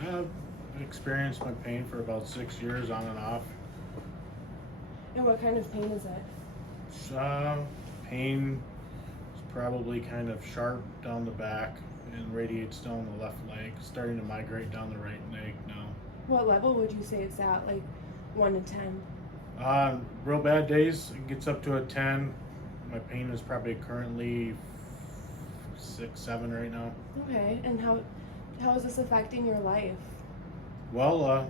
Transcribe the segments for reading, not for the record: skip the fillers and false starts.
I've experienced my pain for about 6 years on and off. And what kind of pain is it? Uh, Pain is probably kind of sharp down the back and radiates down the left leg, starting to migrate down the right leg now. What level would you say it's at? Like 1 to 10? Real bad days, it gets up to a 10. My pain is probably currently 6, 7 right now. Okay. And how is this affecting your life? Well,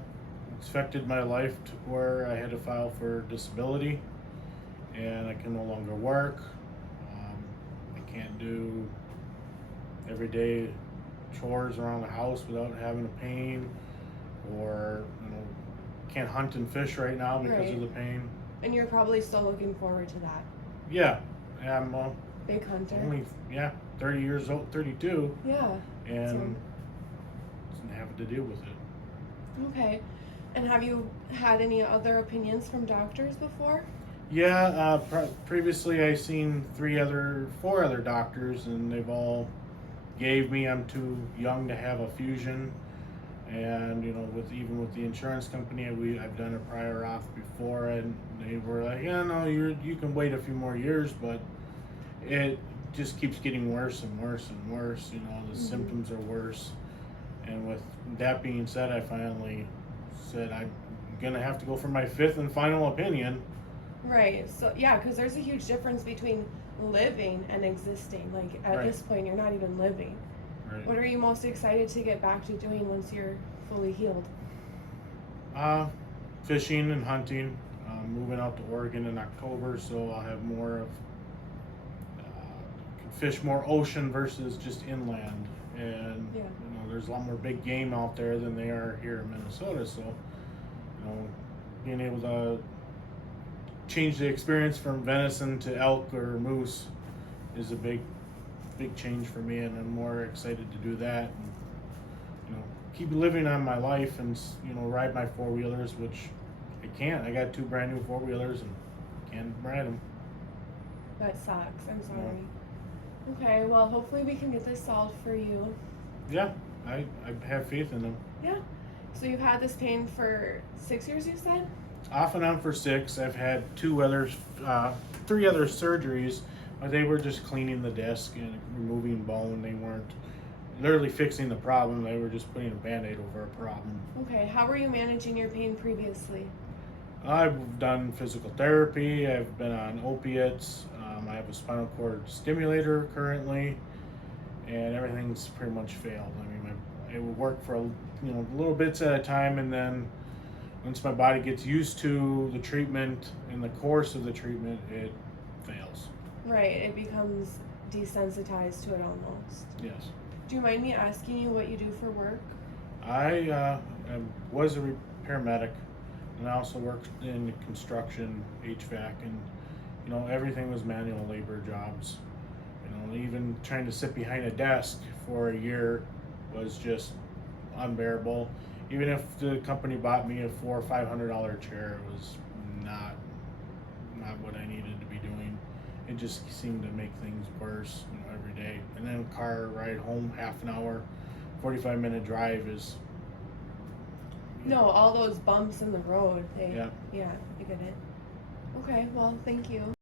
it's affected my life to where I had to file for disability and I can no longer work. I can't do everyday chores around the house without having a pain, or can't hunt and fish right now because Right. of the pain. And you're probably still looking forward to that. Yeah, I'm Big hunter. only 30 years old, 32, Yeah. and having to deal with it. Okay. And have you had any other opinions from doctors before? Yeah, previously I seen 4 other doctors, and they've all gave me I'm too young to have a fusion, and with the insurance company, I've done a prior auth before, and they were like, yeah, no, you can wait a few more years, but it just keeps getting worse and worse and worse. The symptoms are worse, and with that being said, I finally said I'm gonna have to go for my 5th and final opinion. Right. So, yeah, because there's a huge difference between living and existing. Like, at Right. this point, you're not even living. Right. What are you most excited to get back to doing once you're fully healed? Fishing and hunting. Moving out to Oregon in October, so I'll have more of can fish more ocean versus just inland. And Yeah. there's a lot more big game out there than they are here in Minnesota. So being able to change the experience from venison to elk or moose is a big change for me, and I'm more excited to do that. And, keep living on my life and ride my 4-wheelers, which I can't. I got 2 brand new 4-wheelers and can't ride them. That sucks. I'm sorry. Okay, well, hopefully we can get this solved for you. Yeah, I have faith in them. Yeah. So you've had this pain for 6 years, you said? Off and on for 6. I've had 3 other surgeries, but they were just cleaning the disc and removing bone. They weren't literally fixing the problem. They were just putting a Band-Aid over a problem. Okay, how were you managing your pain previously? I've done physical therapy. I've been on opiates. I have a spinal cord stimulator currently, and everything's pretty much failed. I mean, it will work for little bits at a time, and then once my body gets used to the treatment and the course of the treatment, it fails. Right, it becomes desensitized to it almost. Yes. Do you mind me asking you what you do for work? I was a paramedic, and I also worked in construction, HVAC, and everything was manual labor jobs. Even trying to sit behind a desk for a year was just unbearable. Even if the company bought me a $400 or $500 chair, it was not what I needed to be doing. It just seemed to make things worse, every day. And then car ride home, half an hour, 45-minute drive is. No, all those bumps in the road. Yeah. Yeah, I get it. Okay, well, thank you.